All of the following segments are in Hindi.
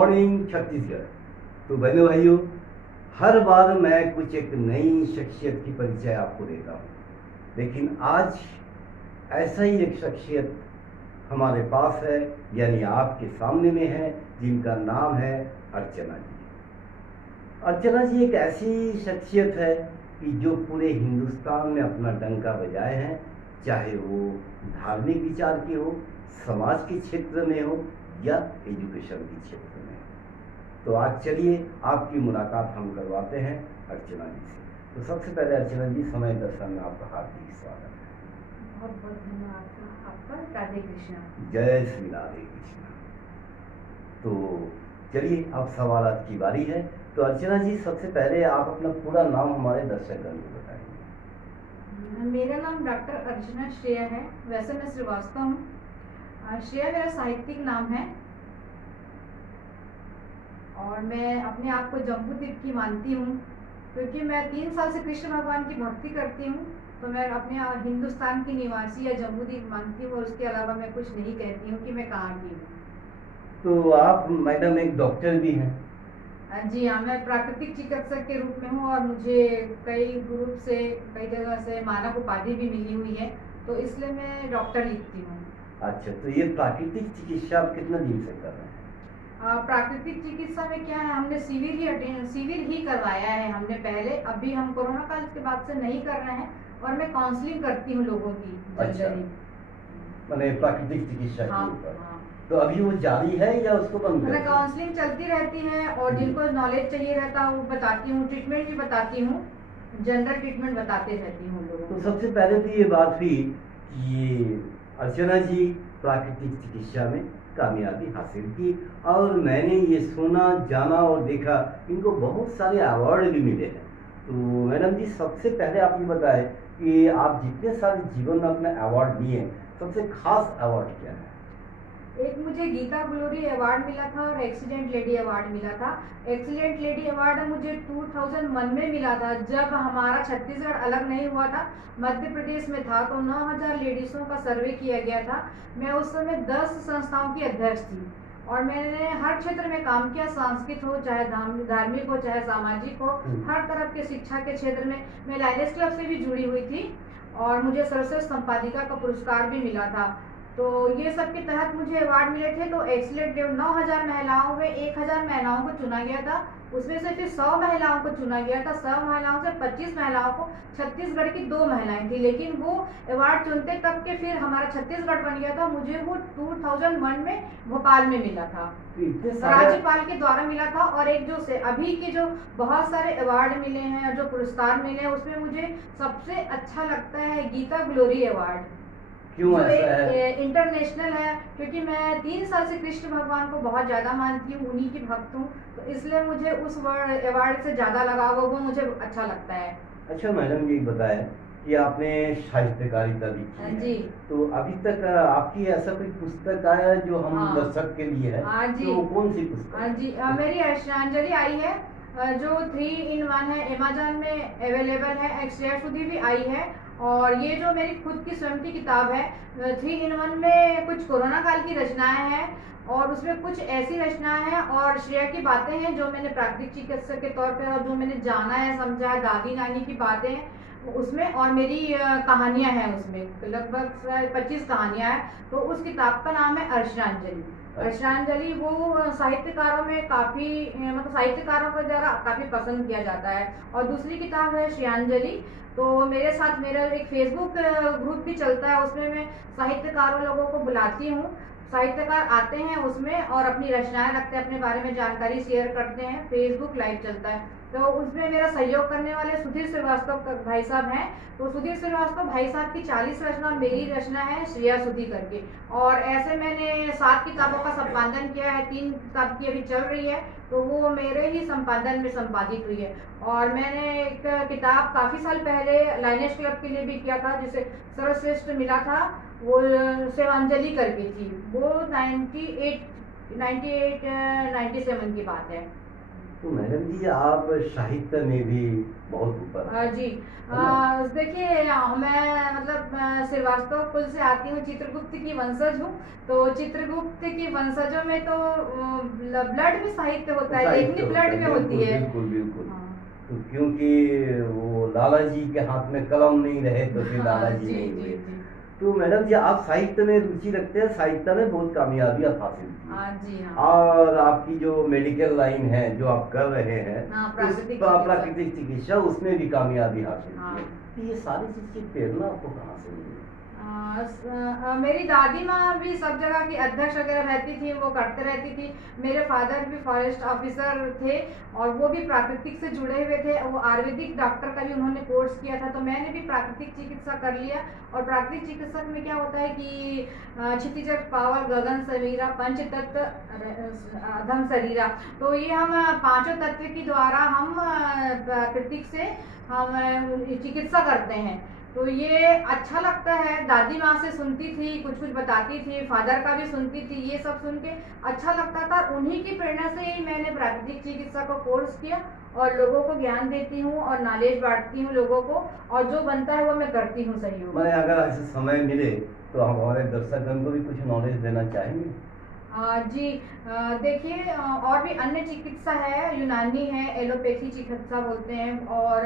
मॉर्निंग छत्तीसगढ़। तो बहनों भाइयों, हर बार मैं कुछ एक नई शख्सियत की परिचय आपको देता हूँ, लेकिन आज ऐसा ही एक शख्सियत हमारे पास है, यानी आपके सामने में है, जिनका नाम है अर्चना जी। अर्चना जी एक ऐसी शख्सियत है कि जो पूरे हिंदुस्तान में अपना डंका बजाए हैं, चाहे वो धार्मिक विचार की हो, समाज के क्षेत्र में हो या एजुकेशन के क्षेत्र में हो। तो आज चलिए आपकी मुलाकात हम करवाते हैं अर्चना जी से। तो सबसे पहले अर्चना जी, समय दर्शन में आपका हार्दिक स्वागत है। बहुत बहुत धन्यवाद आपका। राधे कृष्णा। जय श्री राधे कृष्णा। तो चलिए अब सवालात की बारी है। तो अर्चना जी, सबसे पहले आप अपना पूरा नाम हमारे दर्शकगण को बताइए। मेरा नाम डॉक्टर अर्चना श्रेया है। वैसे मैं श्रीवास्तव हूँ। श्रेया मेरा साहित्यिक नाम है और मैं अपने आप को जम्बूद्वीप की मानती हूँ, क्योंकि मैं 3 साल से कृष्ण भगवान की भक्ति करती हूँ। तो मैं अपने हिंदुस्तान की निवासी या जम्बूद्वीप मानती हूँ और उसके अलावा मैं कुछ नहीं कहती हूँ कि मैं कहाँ की हूँ। तो आप मैडम एक डॉक्टर भी हैं? जी हाँ, मैं प्राकृतिक चिकित्सक के रूप में हूँ और मुझे कई ग्रुप से, कई जगह से मानक उपाधि भी मिली हुई है, तो इसलिए मैं डॉक्टर लिखती हूँ। अच्छा, तो ये प्राकृतिक चिकित्सा आप कितना दिन से कर रहे हैं? प्राकृतिक चिकित्सा में क्या है, हमने शिविर ही करवाया है हमने पहले। अभी हम कोरोना काल के बाद से नहीं कर रहे हैं और मैं काउंसलिंग करती हूँ लोगों की। अच्छा, मैंने प्राकृतिक चिकित्सा के हाँ, ऊपर। हाँ। तो अभी वो जारी है या उसको बंद कर? काउंसलिंग चलती रहती है और जिनको नॉलेज चाहिए रहता है वो बताती हूँ, ट्रीटमेंट भी बताती हूँ, जनरल ट्रीटमेंट बताते रहती हूँ लोगों को। तो सबसे पहले तो ये बात हुई कि अर्चना जी प्राकृतिक चिकित्सा में कामयाबी हासिल की और मैंने ये सुना, जाना और देखा, इनको बहुत सारे अवार्ड भी मिले हैं। तो मैडम जी, सबसे पहले आप ये बताएं कि आप जितने सारे जीवन में अपने अवार्ड लिए, सबसे खास अवार्ड क्या है? एक मुझे गीता ग्लोरी अवार्ड मिला था और एक्सीलेंट लेडी अवार्ड मिला था। एक्सीलेंट लेडी अवार्ड मुझे 2001 में मिला था, जब हमारा छत्तीसगढ़ अलग नहीं हुआ था, मध्य प्रदेश में था। तो 9000 लेडीज़ों का सर्वे किया गया था। मैं उस समय 10 संस्थाओं की अध्यक्ष थी और मैंने हर क्षेत्र में काम किया, सांस्कृतिक हो, चाहे धार्मिक हो, चाहे सामाजिक हो, हर तरफ के शिक्षा के क्षेत्र में। मैं लायनेस क्लब से भी जुड़ी हुई थी और मुझे सर्वश्रेष्ठ संपादिका का पुरस्कार भी मिला था। तो ये सब के तहत मुझे अवार्ड मिले थे। तो एक्सीलेंट 9000 महिलाओं में 1000 महिलाओं को चुना गया था, उसमें से फिर 100 महिलाओं को चुना गया था। 100 महिलाओं से 25 महिलाओं को, छत्तीसगढ़ की 2 महिलाएं थी, लेकिन वो अवार्ड चुनते तब के फिर हमारा छत्तीसगढ़ बन गया था। मुझे वो 2001 में भोपाल में मिला था, राज्यपाल के द्वारा मिला था। और एक जो से अभी के जो बहुत सारे अवार्ड मिले हैं, जो पुरस्कार मिले हैं, उसमें मुझे सबसे अच्छा लगता है गीता ग्लोरी अवार्ड। क्यों ऐसा है? इंटरनेशनल है, क्योंकि मैं 3 साल से कृष्ण भगवान को बहुत ज़्यादा मानती हूँ, उन्हीं की भक्त हूँ, तो इसलिए मुझे उस अवार्ड से ज़्यादा लगाव, वो मुझे अच्छा लगता है। अच्छा मैडम जी, बताएं कि आपने साहित्यकारिता भी की है। जी। तो अभी तक आपकी ऐसा कोई पुस्तक आया जो हम दर्शक के लिए है? हाँ जी। तो कौन सी पुस्तक? हाँ जी, मेरी श्रद्धांजलि आई है, जो 3 in 1 है, अमेजॉन में अवेलेबल है। श्रेया सुधी भी आई है और ये जो मेरी खुद की स्वयं की किताब है 3 in 1 में कुछ कोरोना काल की रचनाएं हैं और उसमें कुछ ऐसी रचनाएं हैं और श्रेया की बातें हैं जो मैंने प्राकृतिक चिकित्सक के तौर पे और जो मैंने जाना है, समझा है, दादी नानी की बातें हैं उसमें, और मेरी कहानियां हैं उसमें, लगभग 25 कहानियां हैं। तो उस किताब का नाम है अर्चनांजलि। अर्चनांजलि वो साहित्यकारों में काफ़ी, मतलब साहित्यकारों के द्वारा काफ़ी पसंद किया जाता है। और दूसरी किताब है श्रेयांजलि। तो मेरे साथ मेरा एक फेसबुक ग्रुप भी चलता है, उसमें मैं साहित्यकारों लोगों को बुलाती हूँ, साहित्यकार आते हैं उसमें और अपनी रचनाएं रखते हैं, अपने बारे में जानकारी शेयर करते हैं, फेसबुक लाइव चलता है। तो उसमें मेरा सहयोग करने वाले सुधीर श्रीवास्तव भाई साहब हैं। तो सुधीर श्रीवास्तव भाई साहब की 40 रचना और मेरी रचना है श्रेया सुधी करके, और ऐसे मैंने 7 किताबों का संपादन किया है। 3 किताब की अभी चल रही है, तो वो मेरे ही संपादन में संपादित हुई है। और मैंने एक किताब काफ़ी साल पहले लायनेस क्लब के लिए भी किया था, जिसे सर्वश्रेष्ठ मिला था, वो सेवांजलि करके थी। वो 97 की बात है। तो मैडम जी आप साहित्य में भी बहुत ऊपर हैं, जी है ना? देखिए मैं मतलब श्रीवास्तव कुल से आती हूँ, चित्रगुप्त की वंशज हूँ। तो चित्रगुप्त की वंशजों में तो ब्लड में साहित्य होता है, साहित्य लेखनी होता ब्लड है, में होती बिल्कुल है। बिल्कुल बिल्कुल। हाँ तो क्योंकि वो लाला जी के हाथ में कलम नहीं रहे तो फिर लाला हाँ जी जी नहीं जी हुए। जी। तो मैडम जी आप साहित्य में रुचि रखते हैं, साहित्य में बहुत कामयाबी आप हासिल की हाँ है, जी हाँ। और आपकी जो मेडिकल लाइन है जो आप कर रहे हैं, हाँ उस प्राकृतिक चिकित्सा। प्राकृतिक चिकित्सा उसमें भी कामयाबी हासिल की हाँ है। तो ये सारी चीज की प्रेरणा आपको कहाँ से मिली? मेरी दादी माँ भी सब जगह की अध्यक्ष वगैरह रहती थी, वो करते रहती थी। मेरे फादर भी फॉरेस्ट ऑफिसर थे और वो भी प्राकृतिक से जुड़े हुए थे। वो आयुर्वेदिक डॉक्टर का भी उन्होंने कोर्स किया था, तो मैंने भी प्राकृतिक चिकित्सा कर लिया। और प्राकृतिक चिकित्सा में क्या होता है कि क्षितिज पावल गगन समीरा पंच तत्व अधम शरीरा, तो ये हम पांचों तत्व के द्वारा हम प्राकृतिक से हम चिकित्सा करते हैं। तो ये अच्छा लगता है, दादी माँ से सुनती थी, कुछ कुछ बताती थी, फादर का भी सुनती थी, ये सब सुन के अच्छा लगता था। उन्हीं की प्रेरणा से ही मैंने प्राकृतिक चिकित्सा का कोर्स किया और लोगों को ज्ञान देती हूँ और नॉलेज बांटती हूँ लोगों को, और जो बनता है वो मैं करती हूँ सहयोग। मैं अगर ऐसे समय मिले तो हमारे दर्शकगण को भी कुछ नॉलेज देना चाहेंगे? जी देखिए और भी अन्य चिकित्सा है, यूनानी है, एलोपैथी चिकित्सा बोलते हैं, और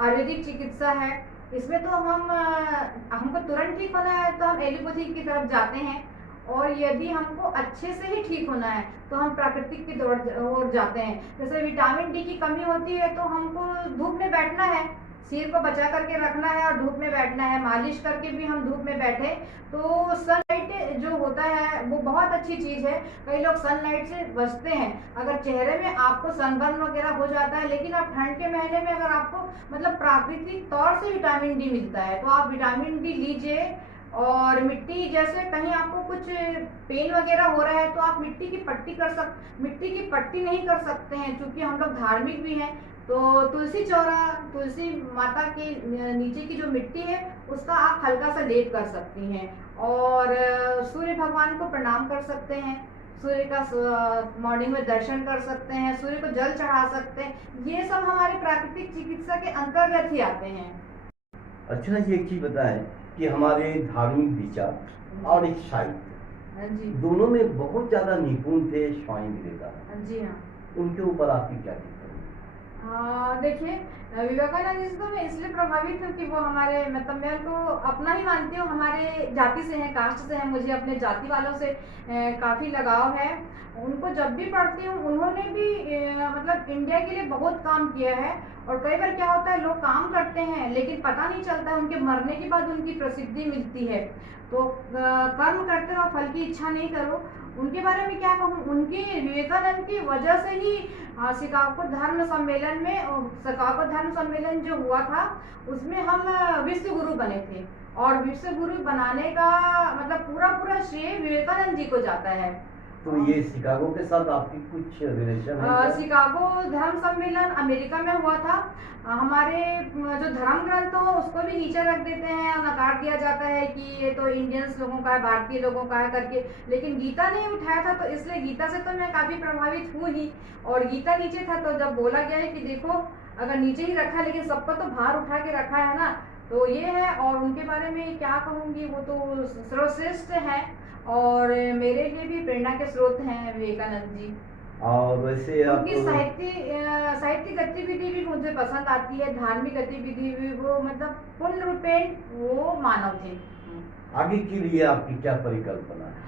आयुर्वेदिक चिकित्सा है। इसमें तो हमको तुरंत ठीक होना है तो हम एलोपैथी की तरफ जाते हैं, और यदि हमको अच्छे से ही ठीक होना है तो हम प्राकृतिक की ओर जाते हैं। जैसे विटामिन डी की कमी होती है तो हमको धूप में बैठना है, सिर को बचा करके रखना है और धूप में बैठना है, मालिश करके भी हम धूप में बैठे तो सनलाइट जो होता है वो बहुत अच्छी चीज है। कई लोग सनलाइट से बचते हैं, अगर चेहरे में आपको सनबर्न वगैरह हो जाता है, लेकिन आप ठंड के महीने में अगर आपको मतलब प्राकृतिक तौर से विटामिन डी मिलता है तो आप विटामिन डी लीजिए। और मिट्टी, जैसे कहीं आपको कुछ पेन वगैरह हो रहा है तो आप मिट्टी की पट्टी नहीं कर सकते हैं, क्योंकि हम लोग धार्मिक भी हैं। तो तुलसी चौरा, तुलसी माता के नीचे की जो मिट्टी है उसका आप हल्का सा लेप कर सकती हैं, और सूर्य भगवान को प्रणाम कर सकते हैं, सूर्य का मॉर्निंग में दर्शन कर सकते हैं, सूर्य को जल चढ़ा सकते हैं। ये सब हमारे प्राकृतिक चिकित्सा के अंतर्गत ही आते हैं। अच्छा जी एक चीज बताएं कि हमारे धार्मिक विचार और एक साहित्य जी दोनों में बहुत ज्यादा निपुण थे स्वामी विवेकानंद। जी हाँ। उनके ऊपर आपकी क्या टिप्पणी? देखिए विवेकानंद जी से तो मैं इसलिए प्रभावित हूँ कि वो हमारे मतलब मैं उनको अपना ही मानती हूँ, हमारे जाति से हैं, कास्ट से हैं, मुझे अपने जाति वालों से काफ़ी लगाव है। उनको जब भी पढ़ती हूँ उन्होंने भी मतलब इंडिया के लिए बहुत काम किया है। और कई बार क्या होता है, लोग काम करते हैं लेकिन पता नहीं चलता है, उनके मरने के बाद उनकी प्रसिद्धि मिलती है। तो कर्म करते रहो, फल की इच्छा नहीं करो। उनके बारे में क्या कहूँ, उनके विवेकानंद की वजह से ही शिकागो धर्म सम्मेलन जो हुआ था उसमें हम विश्व गुरु बने थे, और विश्व गुरु बनाने का मतलब पूरा पूरा श्रेय विवेकानंद जी को जाता है। तो ये शिकागो के साथ आपकी कुछ रिलेशन है क्या? शिकागो धर्म सम्मेलन अमेरिका में हुआ था। हमारे जो धर्म ग्रंथ हो उसको भी नीचे रख देते हैं और नकार दिया जाता है कि ये तो इंडियंस लोगों का है, भारतीय लोगों का है करके, लेकिन गीता नहीं उठाया था, तो इसलिए गीता से तो मैं काफी प्रभावित हूँ ही। और गीता नीचे था तो जब बोला गया है कि देखो अगर नीचे ही रखा लेकिन सबको तो भार उठा के रखा है ना, तो ये है। और उनके बारे में क्या कहूँगी, वो तो सर्वश्रेष्ठ है और मेरे लिए भी प्रेरणा के स्रोत हैं विवेकानंद जी। और वैसे आप उनकी साहित्य गतिविधि भी मुझे पसंद आती है, धार्मिक गतिविधि भी, वो मतलब पूर्ण रूपेण वो मानव थे। आगे के लिए आपकी क्या परिकल्पना है?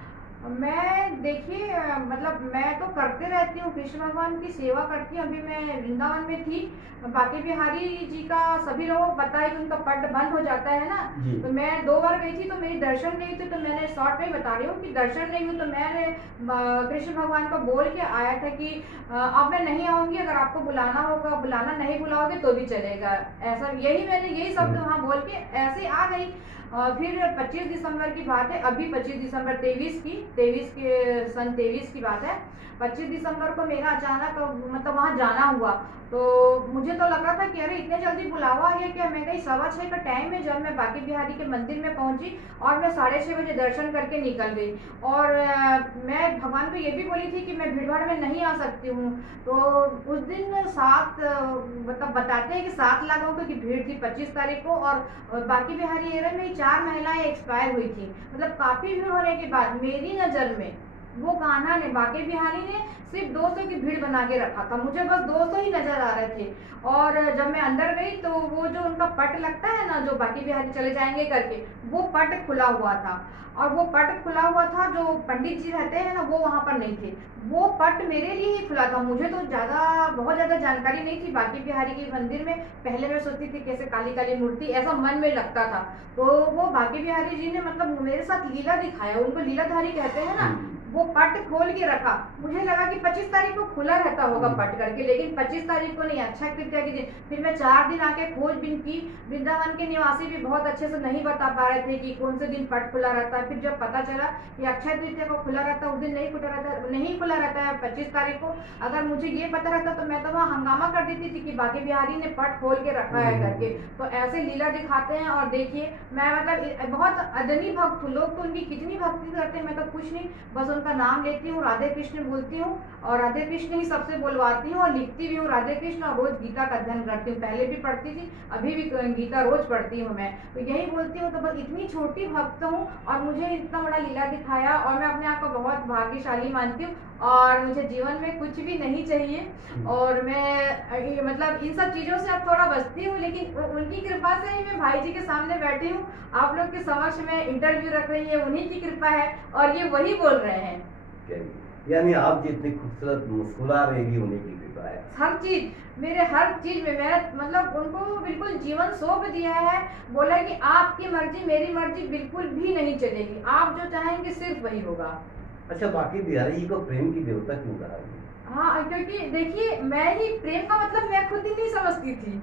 मैं देखिए मतलब मैं तो करते रहती हूँ, कृष्ण भगवान की सेवा करती हूँ। अभी मैं वृंदावन में थी, बाकी बिहारी जी का सभी लोगों को पता है कि उनका पट बंद हो जाता है ना, जी। तो मैं 2 बार गई थी तो मेरी दर्शन नहीं थे, तो मैंने शॉर्ट में बता रही हूँ कि दर्शन नहीं हुई, तो मैंने कृष्ण भगवान को बोल के आया था कि अब मैं नहीं आऊंगी, अगर आपको बुलाना होगा बुलाना, नहीं बुलाओगे तो भी चलेगा, ऐसा यही मैंने यही शब्द वहाँ बोल के ऐसे आ गई। फिर 25 दिसंबर की बात है, अभी 25 दिसंबर 23 के सन 23 की बात है। 25 दिसंबर को मेरा अचानक मतलब वहाँ जाना हुआ। तो मुझे तो लग रहा था कि अरे इतने जल्दी बुलावा है क्या। मैं गई 6:15 का टाइम है जब मैं बांके बिहारी के मंदिर में पहुंची और मैं 6:30 बजे दर्शन करके निकल गई। और मैं भगवान को ये भी बोली थी कि मैं भीड़ भाड़ में नहीं आ सकती हूँ। तो उस दिन मतलब बताते हैं कि 7 लोगों की भीड़ थी 25 तारीख को। और बांके बिहारी एरिया में 4 महिलाएं एक्सपायर हुई थी। मतलब काफी भीड़ होने के बाद मेरी नजर में वो कान्हा ने, बांके बिहारी ने सिर्फ 200 की भीड़ बना के रखा था। मुझे बस 200 ही नजर आ रहे थे। और जब मैं अंदर गई तो वो जो उनका पट लगता है ना, जो बांके बिहारी चले जाएंगे करके, वो पट खुला हुआ था। और वो पट खुला हुआ था, जो पंडित जी रहते हैं ना वो वहां पर नहीं थे। वो पट मेरे लिए ही खुला था। मुझे तो बहुत ज्यादा जानकारी नहीं थी बांके बिहारी के मंदिर में। पहले मैं सोचती थी कैसे काली काली मूर्ति, ऐसा मन में लगता था। तो वो बांके बिहारी जी ने मतलब मेरे साथ लीला दिखाया, उनको लीलाधारी कहते हैं ना। वो पट खोल के रखा। मुझे लगा कि 25 तारीख को खुला रहता होगा पट करके, लेकिन 25 तारीख को नहीं, अक्षय तृतीया के दिन। फिर मैं 4 दिन आके खोजबीन की। वृंदावन के निवासी भी बहुत अच्छे से नहीं बता पा रहे थे कि कौन से दिन पट खुला रहता है। फिर जब पता चला कि अक्षय तृतीया को खुला रहता है, उस दिन नहीं खुला रहता है 25 तारीख को। अगर मुझे ये पता रहता तो मैं तो वहाँ हंगामा कर देती थी कि बांके बिहारी ने पट खोल के रखा है करके। तो ऐसे लीला दिखाते हैं। और देखिए मैं मतलब बहुत अदनी भक्त हूँ। लोग तो उनकी कितनी भक्ति करते हैं, मैं तो कुछ नहीं, बस उनका नाम लेती हूँ, राधे कृष्ण बोलती हूँ और राधे कृष्ण ही सबसे बुलवाती हूँ और लिखती भी हूँ राधे कृष्ण। और रोज गीता का अध्ययन करती हूँ, पहले भी पढ़ती थी, अभी भी गीता रोज पढ़ती हूँ मैं। तो यही बोलती हूँ। तो बस इतनी छोटी भक्त हूँ और मुझे इतना बड़ा लीला दिखाया और मैं अपने आप को बहुत भाग्यशाली मानती हूँ। और मुझे जीवन में कुछ भी नहीं चाहिए। और मैं मतलब इन सब चीजों से अब थोड़ा बचती हूँ, लेकिन उनकी कृपा से ही मैं भाई जी के सामने बैठी हूँ, आप लोग के समक्ष में इंटरव्यू रख रही है, उन्हीं की कृपा है और ये वही बोल रहे हैं। यानी आप जितनी खूबसूरत मुस्कुरा रही उन्हीं की कृपा है। हर चीज में मैंने मतलब उनको बिल्कुल जीवन सौंप दिया है। बोला कि आपकी मर्जी मेरी मर्जी बिल्कुल भी नहीं चलेगी, आप जो चाहेंगे सिर्फ वही होगा। अच्छा, बांके बिहारी जी को प्रेम की देवता क्यों कहा? हाँ, क्योंकि देखिए मैं ही प्रेम का मतलब मैं खुद ही नहीं समझती थी।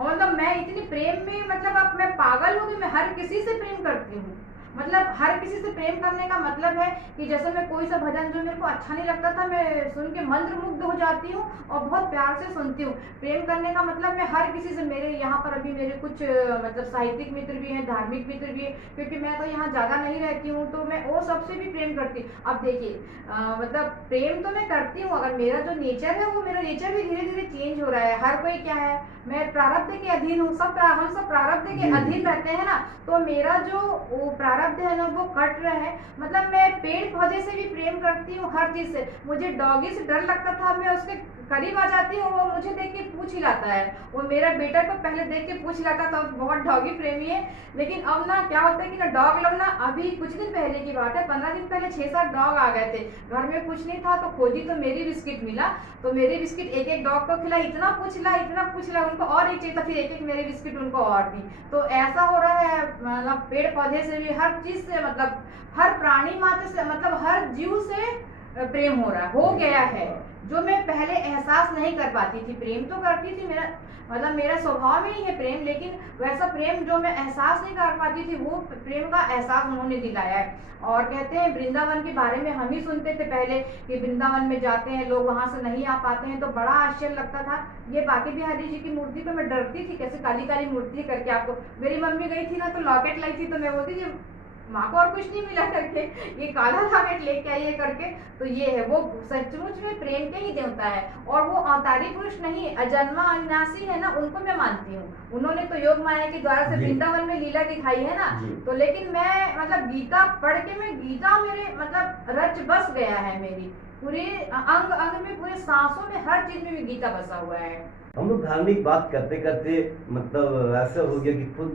और मतलब मैं इतनी प्रेम में मतलब अब मैं पागल हूँ कि मैं हर किसी से प्रेम करती हूँ। मतलब हर किसी से प्रेम करने का मतलब है कि जैसे मैं कोई सा भजन जो मेरे को अच्छा नहीं लगता था, मैं सुन के मंत्र मुग्ध हो जाती हूँ और बहुत प्यार से सुनती हूँ। प्रेम करने का मतलब मैं हर किसी से, मेरे यहाँ पर अभी मेरे कुछ मतलब साहित्यिक मित्र भी हैं, धार्मिक मित्र भी है, क्योंकि मैं तो यहाँ ज्यादा नहीं रहती हूँ तो मैं वो सबसे भी प्रेम करती हूँ। अब देखिए मतलब प्रेम तो मैं करती हूँ, अगर मेरा जो नेचर है वो मेरा नेचर भी धीरे धीरे चेंज हो रहा है। हर कोई क्या है, मैं प्रारब्ध के अधीन हूँ, हम सब प्रारब्ध के अधीन रहते हैं ना। तो मेरा जो वो प्रारब्ध है ना वो कट रहा है। मतलब मैं पेड़ पौधे से भी प्रेम करती हूँ, हर चीज से। मुझे डॉगी से डर लगता था, मैं उसके करीब आ जाती हूँ, वो मुझे देख के पूछ हिलाता है। वो मेरा बेटा को पहले देख के पूछ हिलाता था, बहुत डॉगी प्रेमी है। लेकिन अब ना क्या होता है कि ना डॉग लोग ना, अभी कुछ दिन पहले की बात है, 15 दिन पहले 6-7 डॉग आ गए थे घर में। कुछ नहीं था तो खोजी तो मेरी बिस्किट मिला, तो मेरी बिस्किट एक एक डॉग को खिला, इतना पूछ ला उनको, और एक चाहिए था, फिर एक एक मेरी बिस्किट उनको और दी। तो ऐसा हो रहा है मतलब पेड़ पौधे से भी, हर चीज से, मतलब हर प्राणी मात्र से, मतलब हर जीव से प्रेम हो गया है, जो मैं पहले एहसास नहीं कर पाती थी। प्रेम तो करती थी, मेरा स्वभाव में ही है प्रेम, लेकिन वैसा प्रेम जो मैं एहसास नहीं कर पाती थी, वो प्रेम का एहसास उन्होंने दिलाया है। और कहते हैं वृंदावन के बारे में हम ही सुनते थे पहले कि वृंदावन में जाते हैं लोग, वहां से नहीं आ पाते हैं, तो बड़ा आश्चर्य लगता था। ये बांके बिहारी जी की मूर्ति पे मैं डरती थी, कैसे काली काली मूर्ति करके। आपको मेरी मम्मी गई थी ना तो लॉकेट लाई थी, तो मैं बोलती थी माँ को और कुछ नहीं मिला करके, ये काला लॉकेट लेके आइए करके। तो ये है, वो सचमुच में प्रेम के ही देवता है। और वो अवतारी पुरुष नहीं, अजन्मा अविनाशी है ना, उनको मैं मानती हूँ। उन्होंने तो योग माया के द्वारा से वृंदावन में लीला दिखाई है ना। तो लेकिन मैं मतलब गीता पढ़ के, मैं गीता मेरे मतलब रच बस गया है, मेरी पूरे अंग अंग में, पूरे सांसों में, हर चीज में गीता बसा हुआ है। हम लोग धार्मिक बात करते करते मतलब ऐसा हो गया कि खुद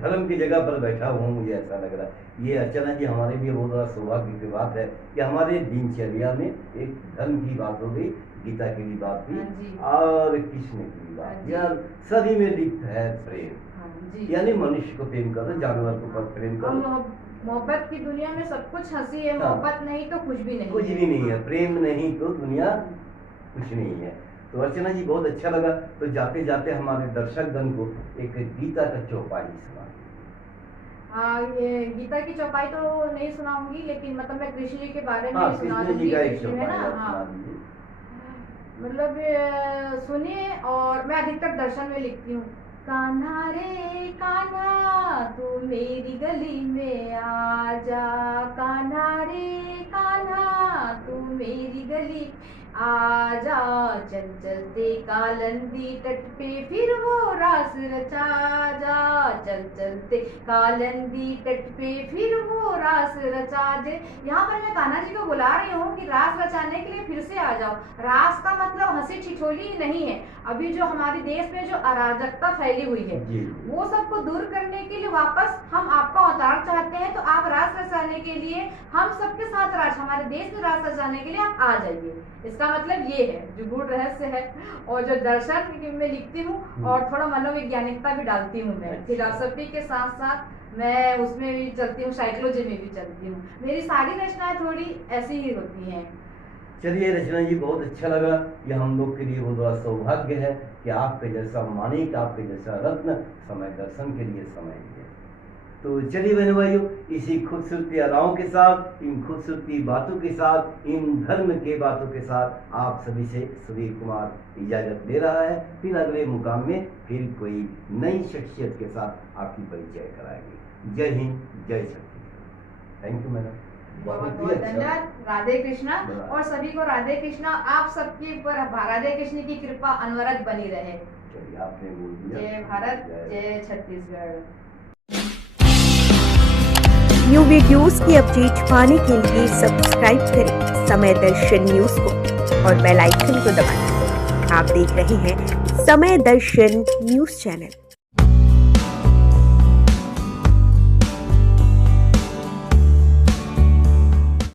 धर्म की जगह पर बैठा हुआ, मुझे ऐसा लग रहा है। ये अर्चना जी हमारे लिए बहुत बड़ा सौभाग्य की बात है कि हमारे दिनचर्या में एक धर्म की बात हो गई, गीता की भी बात हुई और कृष्ण की भी बात। यार सभी में लिप्त है प्रेम, यानी मनुष्य को प्रेम करो, जानवर को प्रेम करो। मोहब्बत की दुनिया में सब कुछ हंसी है, मोहब्बत नहीं तो कुछ भी नहीं है, प्रेम नहीं तो दुनिया कुछ नहीं है। तो अर्चना जी बहुत अच्छा लगा। तो जाते जाते हमारे दर्शक गण को एक गीता का चौपाई सुना। ये गीता की चौपाई तो नहीं सुनाऊंगी, लेकिन मतलब मैं कृष्ण जी के बारे में हाँ, ही सुना कृष्ण जी दूंगी। का एक कृष्ण है ना, चौपाई आप हाँ, सुना दीजिए। मतलब सुनिए। और मैं अधिकतर दर्शन में लिखती हूँ। कान्हा रे कान्हा तू मेरी गली में आ जा, कान्हा रे कान्हा तू मेरी गली आजा, चल चलते कालंदी तट पे फिर वो रास रचा जा, चल चलते कालंदी तट पे फिर वो रास रचा जे। यहाँ पर मैं कान्हा जी को बुला रही हूँ कि रास रचाने के लिए फिर से आ जाओ। रास का मतलब हंसी ठिठोली नहीं है। अभी जो हमारे देश में जो अराजकता फैली हुई है, वो सबको दूर करने के लिए वापस हम आपका अवतार चाहते हैं। तो आप रास रचाने के लिए हम सबके साथ रास, हमारे देश में रास रचाने के लिए आप आ जाइए। इसका मतलब ये है, जो गूढ़ रहस्य है। और जो दर्शन में लिखती हूँ और थोड़ा मनोवैज्ञानिकता भी डालती हूँ मैं। फिलॉसफी के साथ साथ मैं उसमें भी चलती हूँ, साइकोलॉजी में भी चलती हूँ। मेरी सारी रचनाएं थोड़ी ऐसी ही होती हैं। चलिए रचना जी, बहुत अच्छा लगा। यह हम लोग के लिए बहुत बड़ा सौभाग्य है कि आपके जैसा मानिक, आपके जैसा रत्न समय दर्शन के लिए समय दिए। तो चलिए बहनों भाइयों, इसी खूबसूरती अदाओं के साथ, इन खूबसूरती बातों के साथ, इन धर्म के बातों के साथ आप सभी से सुधीर कुमार इजाजत दे रहा है। फिर अगले मुकाम में फिर कोई नई शख्सियत के साथ आपकी परिचय कराएंगे। जय हिंद, जय छत्तीसगढ़। थैंक यू मैडम, बहुत बहुत धन्यवाद। राधे कृष्णा, और सभी को राधे कृष्णा। आप सबके ऊपर राधे कृष्ण की कृपा अनवरत बनी रहे। चलिए, आपने बोल दिया। जय भारत, जय छत्तीसगढ़। न्यू वीडियोस की अपडेट पाने के लिए सब्सक्राइब करें समय दर्शन न्यूज को और बेल आइकन को दबाएं। आप देख रहे हैं समय दर्शन न्यूज चैनल।